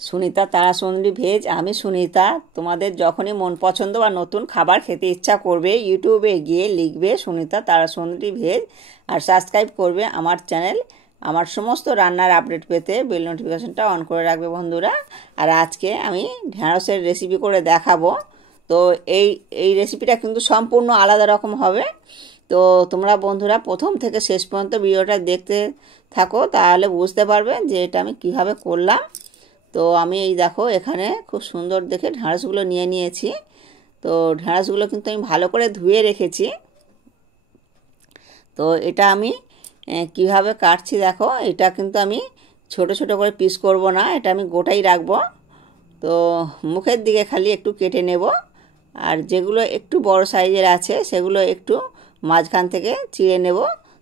Sunita Tarasundari veg. আমি সুনিতা। তোমাদের যখনই মন পছন্দ বা নতুন খাবার খেতে ইচ্ছা করবে, ইউটিউবে গিয়ে লিখবে সুনিতা তারাসুন্দরী ভেজ আর সাবস্ক্রাইব করবে আমার চ্যানেল। আমার সমস্ত রান্নার আপডেট পেতে বেল নোটিফিকেশনটা অন করে রাখবে বন্ধুরা। আর আজকে আমি ঢ্যাঁড়সের রেসিপি করে দেখাবো। তো এই রেসিপিটা কিন্তু সম্পূর্ণ আলাদা রকম হবে। তো তোমরা বন্ধুরা প্রথম থেকে শেষ পর্যন্ত ভিডিওটা দেখতে থাকো, তাহলে বুঝতে পারবে যে এটা আমি কিভাবে করলাম। তো আমি এই দেখো এখানে খুব সুন্দর দেখে ঢ্যাঁড়সগুলো নিয়ে নিয়েছি। তো ঢ্যাঁড়সগুলো কিন্তু আমি ভালো করে ধুয়ে রেখেছি। তো এটা আমি কিভাবে কাটছি দেখো। এটা কিন্তু আমি ছোট ছোট করে পিস করব না, এটা আমি গোটাই রাখবো। তো মুখের দিকে খালি একটু কেটে নেব, আর যেগুলো একটু বড় সাইজের আছে সেগুলো একটু মাঝখান থেকে চিড়ে নেব।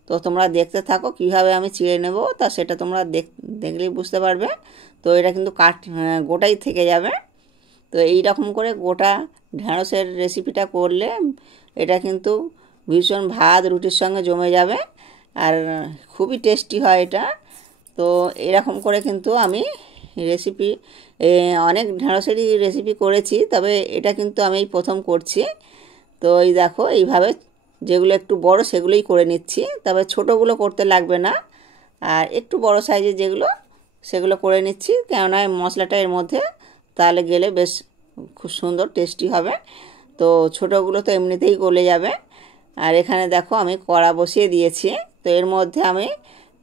তো তোমরা দেখতে থাকো কিভাবে আমি চিড়ে নেব, তা সেটা তোমরা দেখলেই বুঝতে পারবে। তো এটা কিন্তু গোটাই থেকে যাবে। তো এই রকম করে গোটা ঢ্যাঁড়সের রেসিপিটা করলে এটা কিন্তু ভীষণ ভাত রুটির সঙ্গে জমে যাবে, আর খুবই টেস্টি হয় এটা। তো এরকম করে কিন্তু আমি রেসিপি অনেক ঢ্যাঁড়সেরই রেসিপি করেছি, তবে এটা কিন্তু আমি এই প্রথম করছি। তো এই দেখো এইভাবে যেগুলো একটু বড় সেগুলোই করে নিচ্ছি, তবে ছোটোগুলো করতে লাগবে না। আর একটু বড় সাইজের যেগুলো সেগুলো করে নিচ্ছি, কেননা মশলাটা এর মধ্যে তাহলে গেলে বেশ খুব সুন্দর টেস্টি হবে। তো ছোটোগুলো তো এমনিতেই গলে যাবে। আর এখানে দেখো আমি কড়া বসিয়ে দিয়েছি। তো এর মধ্যে আমি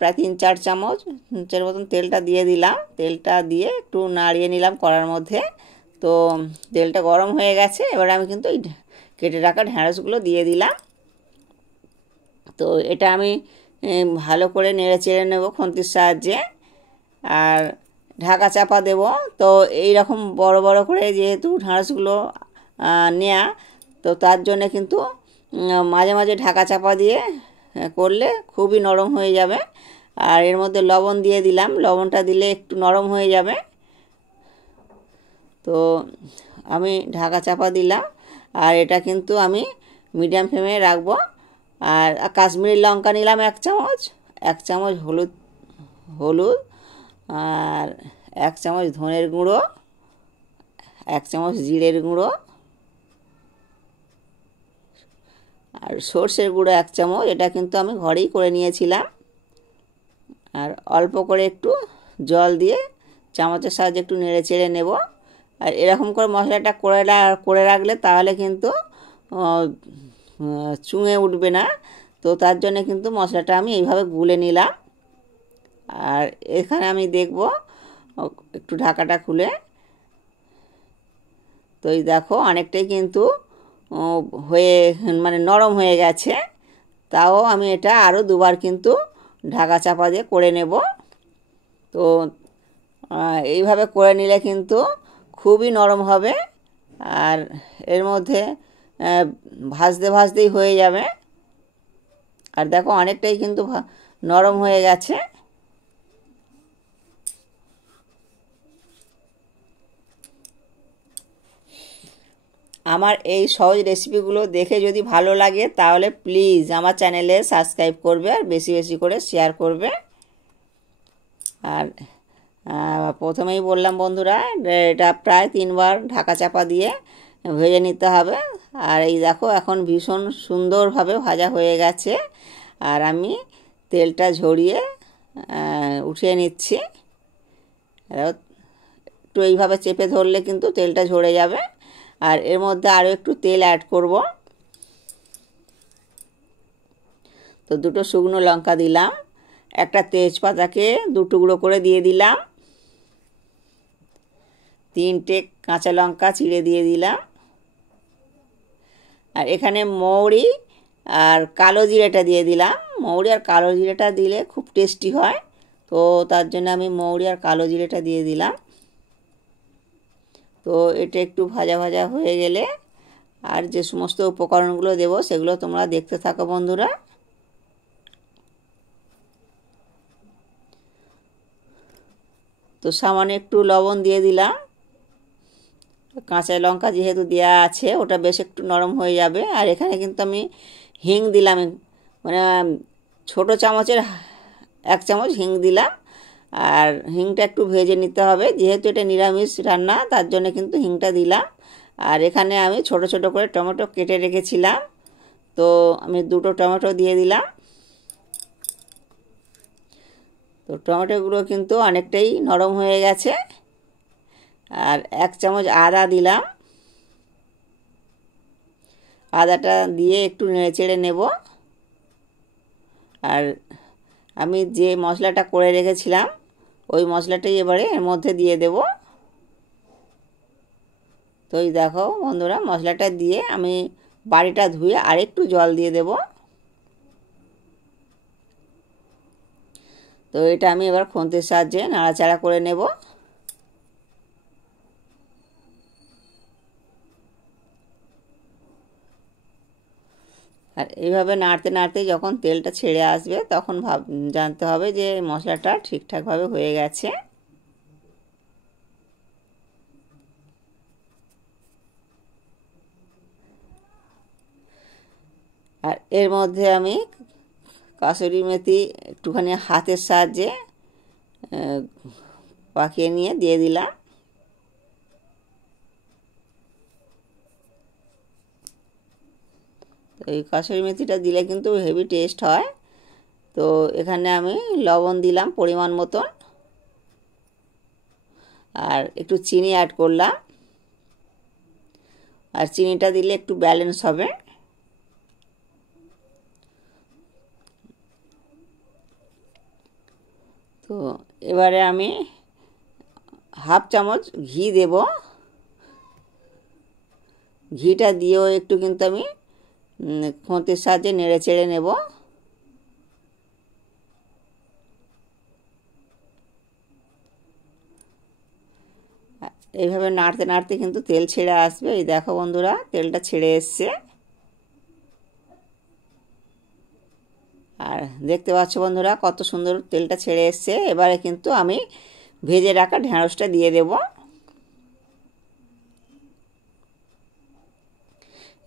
প্রায় 3-4 চামচের মতন তেলটা দিয়ে দিলাম। তেলটা দিয়ে একটু নাড়িয়ে নিলাম কড়ার মধ্যে। তো তেলটা গরম হয়ে গেছে, এবার আমি কিন্তু এই কেটে রাখা ঢ্যাঁড়সগুলো দিয়ে দিলাম। তো এটা আমি ভালো করে নেড়ে চেড়ে নেব খুন্তির সাহায্যে, আর ঢাকা চাপা দেব। তো এই রকম বড় বড় করে যেহেতু ঢ্যাঁড়সগুলো নেয়া, তো তার জন্যে কিন্তু মাঝে মাঝে ঢাকা চাপা দিয়ে করলে খুবই নরম হয়ে যাবে। আর এর মধ্যে লবণ দিয়ে দিলাম, লবণটা দিলে একটু নরম হয়ে যাবে। তো আমি ঢাকা চাপা দিলাম, আর এটা কিন্তু আমি মিডিয়াম ফ্লেমে রাখবো। আর কাশ্মীরি লঙ্কা নিলাম 1 চামচ, 1 চামচ হলুদ, আর 1 চামচ ধনের গুঁড়ো, 1 চামচ জিরের গুঁড়ো, আর সর্ষের গুঁড়ো 1 চামচ। এটা কিন্তু আমি ঘরেই করে নিয়েছিলাম। আর অল্প করে একটু জল দিয়ে চামচের সাহায্যে একটু নেড়ে চেড়ে নেব। আর এরকম করে মশলাটা করে রাখলে তাহলে কিন্তু চুঙে উঠবে না। তো তার জন্য কিন্তু মশলাটা আমি এইভাবে গুলে নিলাম। আর এখানে আমি দেখব একটু ঢাকাটা খুলে। তো এই দেখো অনেকটাই কিন্তু হয়ে মানে নরম হয়ে গেছে। তাও আমি এটা আরও 2বার কিন্তু ঢাকা চাপা দিয়ে করে নেব। তো এইভাবে করে নিলে কিন্তু খুবই নরম হবে, আর এর মধ্যে ভাজতে ভাজতেই হয়ে যাবে। আর দেখো অনেকটাই কিন্তু নরম হয়ে গেছে। আমার এই সহজ রেসিপিগুলো দেখে যদি ভালো লাগে তাহলে প্লিজ আমার চ্যানেলে সাবস্ক্রাইব করবে, আর বেশি বেশি করে শেয়ার করবে। আর প্রথমেই বললাম বন্ধুরা, এটা প্রায় 3বার ঢাকা চাপা দিয়ে ভেজে নিতে হবে। আর এই দেখো এখন ভীষণ সুন্দরভাবে ভাজা হয়ে গেছে, আর আমি তেলটা ঝরিয়ে উঠিয়ে নিচ্ছি। একটু এইভাবে চেপে ধরলে কিন্তু তেলটা ঝরে যাবে। আর এর মধ্যে আরও একটু তেল অ্যাড করব। তো 2টো শুকনো লঙ্কা দিলাম, একটা তেজপাতাকে 2 টুকরো করে দিয়ে দিলাম, 3টে কাঁচা লঙ্কা চিড়ে দিয়ে দিলাম। আর এখানে মৌরি আর কালো জিরেটা দিয়ে দিলাম। মৌরি আর কালো জিরেটা দিলে খুব টেস্টি হয়, তো তার জন্য আমি মৌরি আর কালো জিরেটা দিয়ে দিলাম। তো এটা একটু ভাজা ভাজা হয়ে গেলে আর যে সমস্ত উপকরণগুলো দেব সেগুলো তোমরা দেখতে থাকো বন্ধুরা। তো সামান্য একটু লবণ দিয়ে দিলাম, কাঁচা লঙ্কা যেহেতু দেওয়া আছে ওটা বেশ একটু নরম হয়ে যাবে। আর এখানে কিন্তু আমি হিং দিলাম, মানে ছোটো চামচের 1 চামচ হিং দিলাম। আর হিংটা একটু ভেজে নিতে হবে, যেহেতু এটা নিরামিষ রান্না তার জন্য কিন্তু হিংটা দিলাম। আর এখানে আমি ছোট ছোট করে টমেটো কেটে রেখেছিলাম, তো আমি 2টো টমেটো দিয়ে দিলাম। তো টমেটোগুলো কিন্তু অনেকটাই নরম হয়ে গেছে। আর 1 চামচ আদা দিলাম, আদাটা দিয়ে একটু নেড়েচেড়ে নেব। আর আমি যে মশলাটা করে রেখেছিলাম ওই মশলাটাই এবারে এর মধ্যে দিয়ে দেব। তো এই দেখো বন্ধুরা, মশলাটা দিয়ে আমি বাড়িটা ধুয়ে আরেকটু জল দিয়ে দেব। তো এটা আমি এবার খুন্তির সাহায্যে নাড়াচাড়া করে নেব। আর এইভাবে নাড়তে নাড়তে যখন তেলটা ছেড়ে আসবে তখন জানতে হবে যে মশলাটা ঠিকঠাকভাবে হয়ে গেছে। আর এর মধ্যে আমি কাসুরি মেথি একটুখানি হাতের সাহায্যে পাকিয়ে নিয়ে দিয়ে দিলাম। তো এই কাসুরি মেথিটা দিলে কিন্তু হেভি টেস্ট হয়। তো এখানে আমি লবণ দিলাম পরিমাণ মতন, আর একটু চিনি অ্যাড করলাম। আর চিনিটা দিলে একটু ব্যালেন্স হবে। তো এবারে আমি 1/2 চামচ ঘি দেব। ঘিটা দিয়েও একটু কিন্তু আমি খুন্তির সাহায্যে নেড়ে চেড়ে নেব। এইভাবে নাড়তে নাড়তে কিন্তু তেল ছেড়ে আসবে। এই দেখো বন্ধুরা, তেলটা ছেড়ে এসছে। আর দেখতে পাচ্ছ বন্ধুরা কত সুন্দর তেলটা ছেড়ে এসছে। এবারে কিন্তু আমি ভেজে রাখা ঢ্যাঁড়সটা দিয়ে দেব।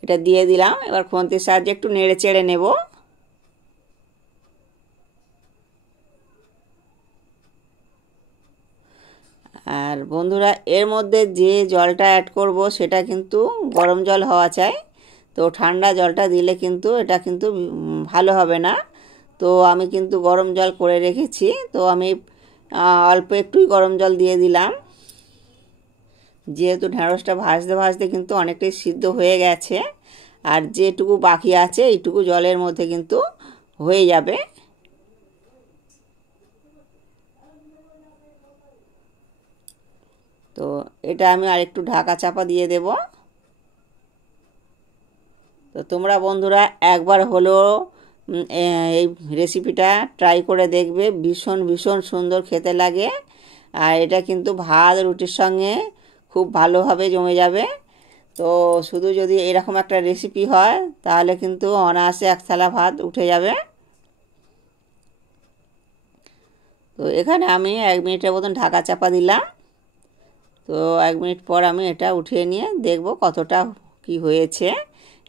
এটা দিয়ে দিলাম। এবার খুন্তির সাহায্যে একটু নেড়ে চেড়ে নেব। আর বন্ধুরা, এর মধ্যে যে জলটা অ্যাড করব সেটা কিন্তু গরম জল হওয়া চাই। তো ঠান্ডা জলটা দিলে কিন্তু এটা কিন্তু ভালো হবে না। তো আমি কিন্তু গরম জল করে রেখেছি, তো আমি অল্প একটুই গরম জল দিয়ে দিলাম। যেহেতু ঢ্যাঁড়সটা ভাজতে ভাজতে কিন্তু অনেকটাই সিদ্ধ হয়ে গেছে, আর যেটুকু বাকি আছে এইটুকু জলের মধ্যে কিন্তু হয়ে যাবে। তো এটা আমি আরেকটু ঢাকা চাপা দিয়ে দেব। তো তোমরা বন্ধুরা একবার হলো এই রেসিপিটা ট্রাই করে দেখবে, ভীষণ ভীষণ সুন্দর খেতে লাগে। আর এটা কিন্তু ভাত রুটির সঙ্গে খুব ভালোভাবে জমে যাবে। তো শুধু যদি এরকম একটা রেসিপি হয় তাহলে কিন্তু অনায়াসে 1 থালা ভাত উঠে যাবে। তো এখানে আমি 1 মিনিটের মতন ঢাকা চাপা দিলাম। তো 1 মিনিট পর আমি এটা উঠিয়ে নিয়ে দেখব কতটা কি হয়েছে।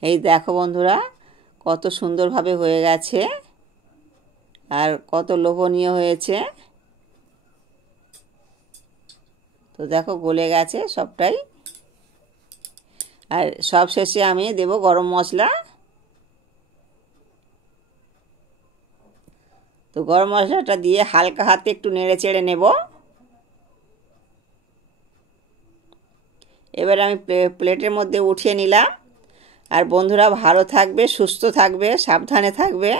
এই দেখো বন্ধুরা, কত সুন্দরভাবে হয়ে গেছে আর কত লোভনীয় হয়েছে। তো দেখো গলে গেছে সবটাই। আর সব শেষে আমি দেব গরম মশলা। তো গরম মশলাটা দিয়ে হালকা হাতে একটু নেড়ে চেড়ে নেব। এবার আমি প্লেটের মধ্যে উঠিয়ে নিলাম। আর বন্ধুরা ভালো থাকবে, সুস্থ থাকবে, সাবধানে থাকবে।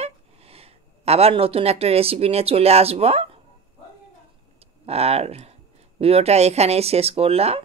আবার নতুন একটা রেসিপি নিয়ে চলে আসব। আর ভিডিওটা এখানেই শেষ করলাম।